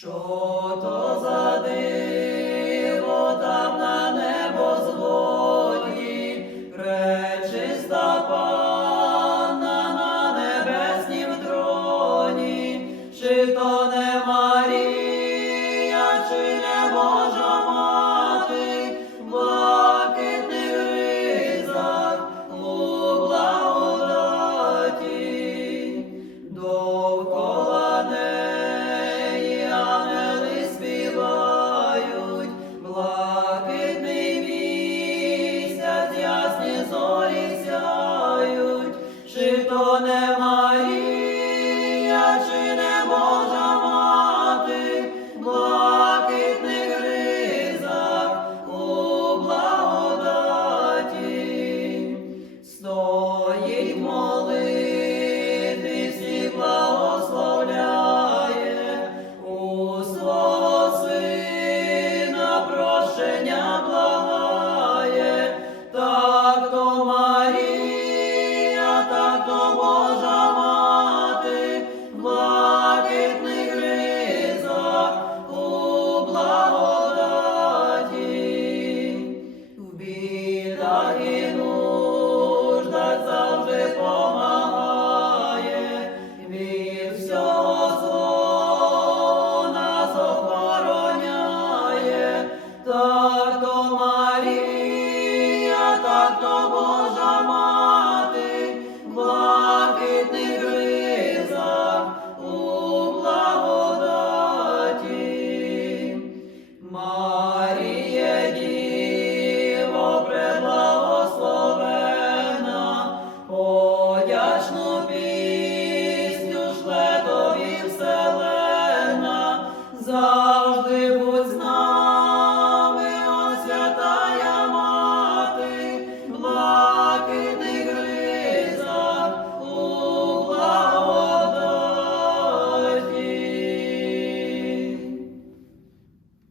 Що то за диво там на небо згодні, речиста пам'ять. ne свята мати, блакитних благодаті, Маріє Діво, преблагословена, пісню шле тобі